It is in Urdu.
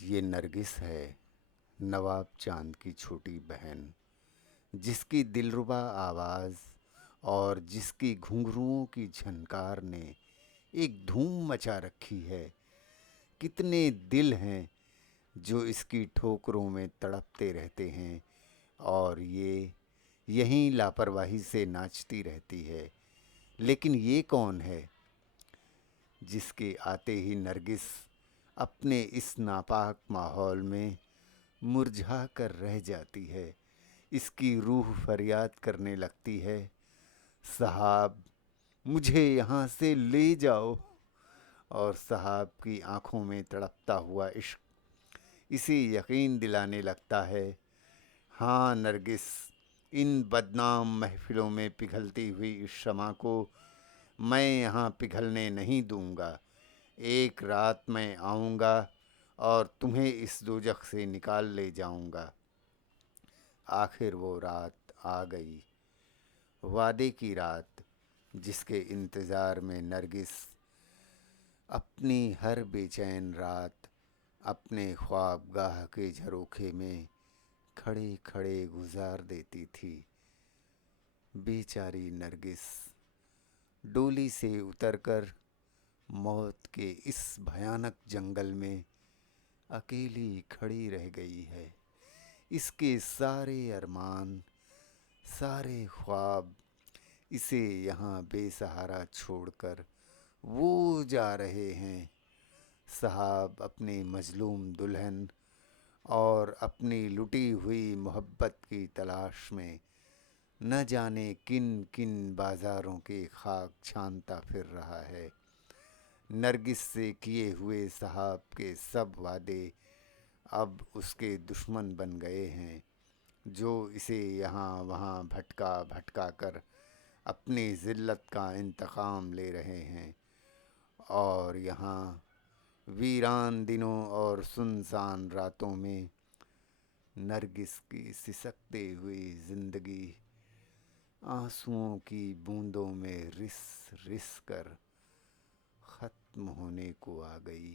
یہ نرگس ہے، نواب چاند کی چھوٹی بہن، جس کی دلربا آواز اور جس کی گھنگروؤں کی جھنکار نے ایک دھوم مچا رکھی ہے۔ کتنے دل ہیں جو اس کی ٹھوکروں میں تڑپتے رہتے ہیں اور یہ یہیں لاپرواہی سے ناچتی رہتی ہے۔ لیکن یہ کون ہے جس کے آتے ہی نرگس اپنے اس ناپاک ماحول میں مرجھا کر رہ جاتی ہے؟ اس کی روح فریاد کرنے لگتی ہے، صاحب مجھے یہاں سے لے جاؤ۔ اور صاحب کی آنکھوں میں تڑپتا ہوا عشق اسے یقین دلانے لگتا ہے، ہاں نرگس، ان بدنام محفلوں میں پگھلتی ہوئی اس شمع کو میں یہاں پگھلنے نہیں دوں گا۔ ایک رات میں آؤں گا اور تمہیں اس دوزخ سے نکال لے جاؤں گا۔ آخر وہ رات آ گئی، وعدے کی رات، جس کے انتظار میں نرگس اپنی ہر بے چین رات اپنے خوابگاہ کے جھروکے میں کھڑے کھڑے گزار دیتی تھی۔ بیچاری نرگس ڈولی سے اتر کر موت کے اس بھیانک جنگل میں اکیلی کھڑی رہ گئی ہے۔ اس کے سارے ارمان، سارے خواب اسے یہاں بے سہارا چھوڑ کر وہ جا رہے ہیں۔ صاحب اپنی مظلوم دلہن اور اپنی لٹی ہوئی محبت کی تلاش میں نہ جانے کن کن بازاروں کے خاک چھانتا پھر رہا ہے۔ نرگس سے کیے ہوئے صاحب کے سب وعدے اب اس کے دشمن بن گئے ہیں، جو اسے یہاں وہاں بھٹکا بھٹکا کر اپنی ذلت کا انتقام لے رہے ہیں۔ اور یہاں ویران دنوں اور سنسان راتوں میں نرگس کی سسکتے ہوئی زندگی آنسوؤں کی بوندوں میں رس رس کر ختم ہونے کو آ گئی۔